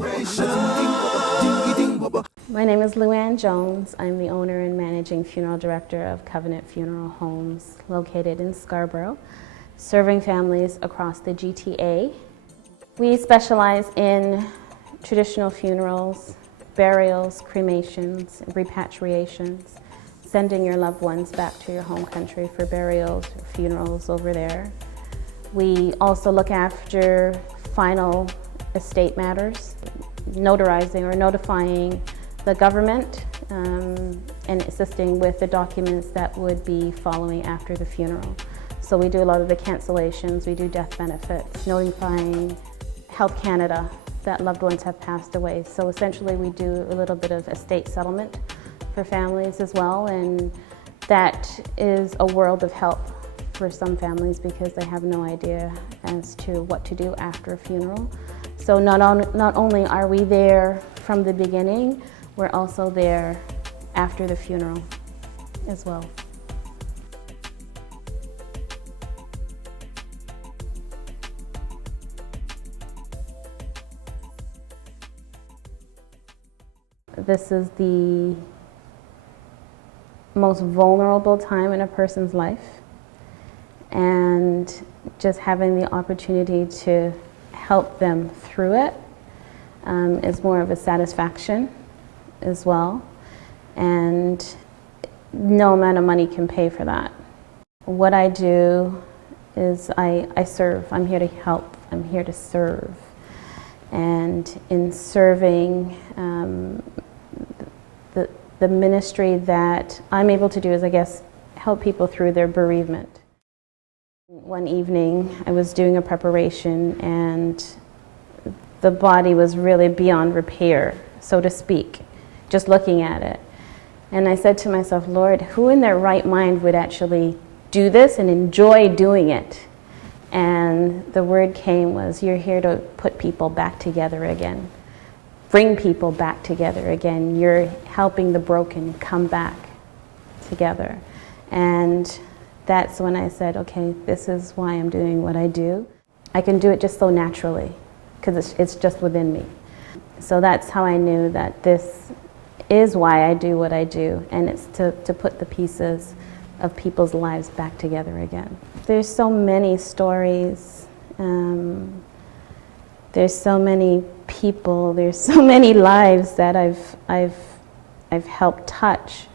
My name is Luann Jones. I'm the owner and managing funeral director of Covenant Funeral Homes located in Scarborough, serving families across the GTA. We specialize in traditional funerals, burials, cremations, repatriations, sending your loved ones back to your home country for burials or funerals over there. We also look after final estate matters, notarizing or notifying the government and assisting with the documents that would be following after the funeral. So we do a lot of the cancellations, we do death benefits, notifying Health Canada that loved ones have passed away. So essentially we do a little bit of estate settlement for families as well, and that is a world of help for some families because they have no idea as to what to do after a funeral. So not only are we there from the beginning, we're also there after the funeral as well. This is the most vulnerable time in a person's life, and just having the opportunity to help them through it is more of a satisfaction as well, and no amount of money can pay for that. What I do is I serve. I'm here to help. I'm here to serve. And in serving, the ministry that I'm able to do is, I guess, help people through their bereavement. One evening, I was doing a preparation and the body was really beyond repair, so to speak, just looking at it. And I said to myself, Lord, who in their right mind would actually do this and enjoy doing it? And the word came was, you're here to put people back together again. Bring people back together again. You're helping the broken come back together. And that's when I said, okay, this is why I'm doing what I do. I can do it just so naturally, because it's just within me. So that's how I knew that this is why I do what I do, and it's to put the pieces of people's lives back together again. There's so many stories, there's so many people, there's so many lives that I've helped touch.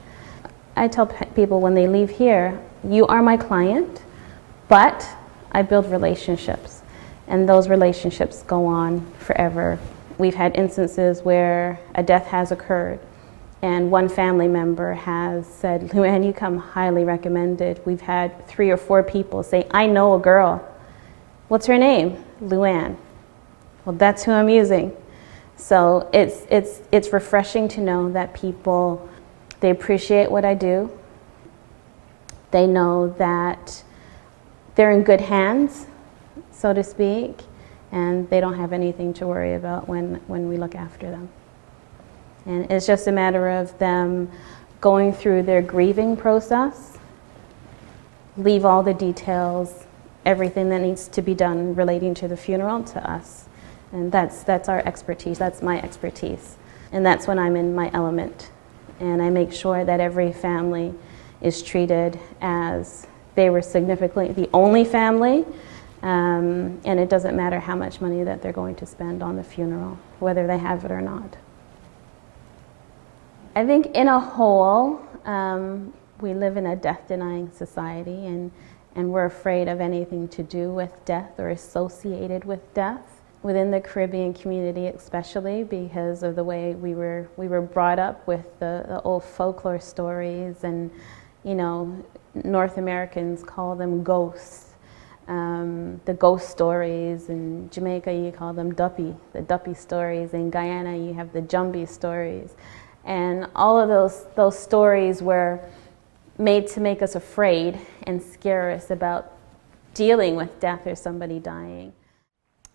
I tell people when they leave here, you are my client, but I build relationships, and those relationships go on forever. We've had instances where a death has occurred, and one family member has said, Luann, you come highly recommended. We've had 3 or 4 people say, I know a girl. What's her name? Luann. Well, that's who I'm using. So it's refreshing to know that people, they appreciate what I do. They know that they're in good hands, so to speak, and they don't have anything to worry about when we look after them. And it's just a matter of them going through their grieving process, leave all the details, everything that needs to be done relating to the funeral to us. And that's our expertise, that's my expertise. And that's when I'm in my element. And I make sure that every family is treated as they were significantly the only family, and it doesn't matter how much money that they're going to spend on the funeral, whether they have it or not. I think in a whole, we live in a death-denying society, and we're afraid of anything to do with death or associated with death. Within the Caribbean community especially, because of the way we were brought up with the old folklore stories, and North Americans call them ghosts. The ghost stories. In Jamaica you call them duppy, the duppy stories. In Guyana you have the jumbie stories. And all of those stories were made to make us afraid and scare us about dealing with death or somebody dying.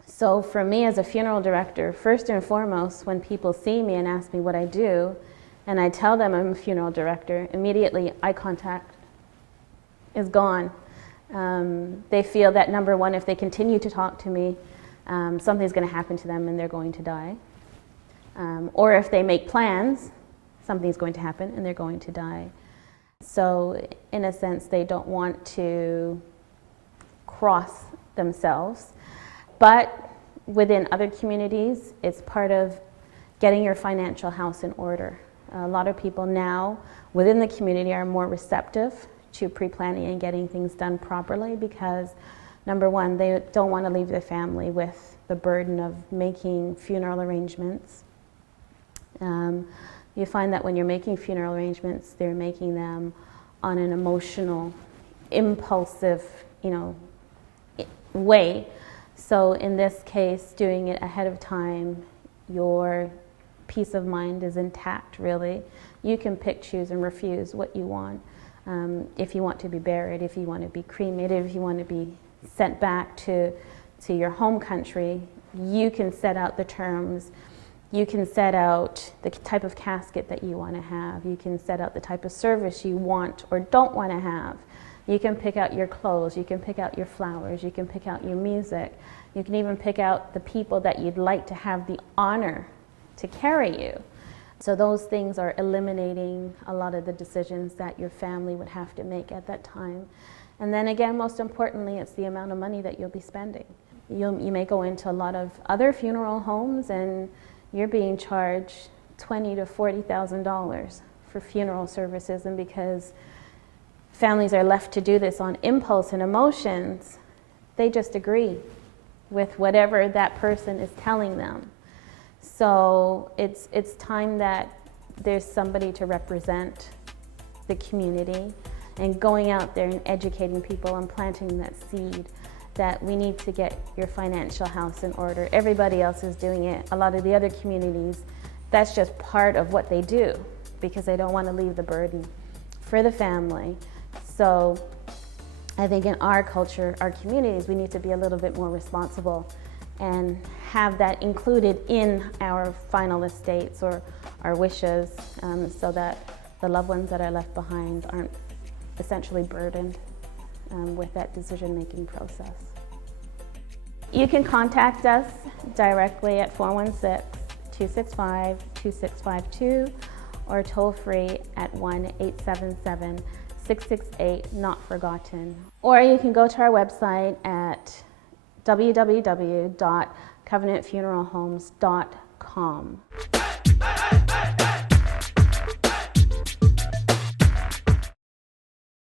So for me as a funeral director, first and foremost, when people see me and ask me what I do, and I tell them I'm a funeral director, immediately eye contact is gone. They feel that, number one, if they continue to talk to me, something's going to happen to them and they're going to die. Or if they make plans, something's going to happen and they're going to die. So in a sense, they don't want to cross themselves. But within other communities, it's part of getting your financial house in order. A lot of people now within the community are more receptive to pre-planning and getting things done properly because, number one, they don't want to leave their family with the burden of making funeral arrangements. You find that when you're making funeral arrangements, they're making them on an emotional, impulsive, way. So in this case, doing it ahead of time, your peace of mind is intact, really. You can pick, choose, and refuse what you want. If you want to be buried, if you want to be cremated, if you want to be sent back to your home country, you can set out the terms. You can set out the type of casket that you want to have. You can set out the type of service you want or don't want to have. You can pick out your clothes. You can pick out your flowers. You can pick out your music. You can even pick out the people that you'd like to have the honor to carry you. So those things are eliminating a lot of the decisions that your family would have to make at that time. And then again, most importantly, it's the amount of money that you'll be spending. You may go into a lot of other funeral homes and you're being charged $20,000 to $40,000 for funeral services, and because families are left to do this on impulse and emotions, they just agree with whatever that person is telling them. So it's time that there's somebody to represent the community and going out there and educating people and planting that seed that we need to get your financial house in order. Everybody else is doing it. A lot of the other communities, that's just part of what they do because they don't want to leave the burden for the family. So I think in our culture, our communities, we need to be a little bit more responsible and have that included in our final estates or our wishes, so that the loved ones that are left behind aren't essentially burdened with that decision-making process. You can contact us directly at 416-265-2652 or toll free at 1-877-668-NOT-FORGOTTEN. Or you can go to our website at www.covenantfuneralhomes.com.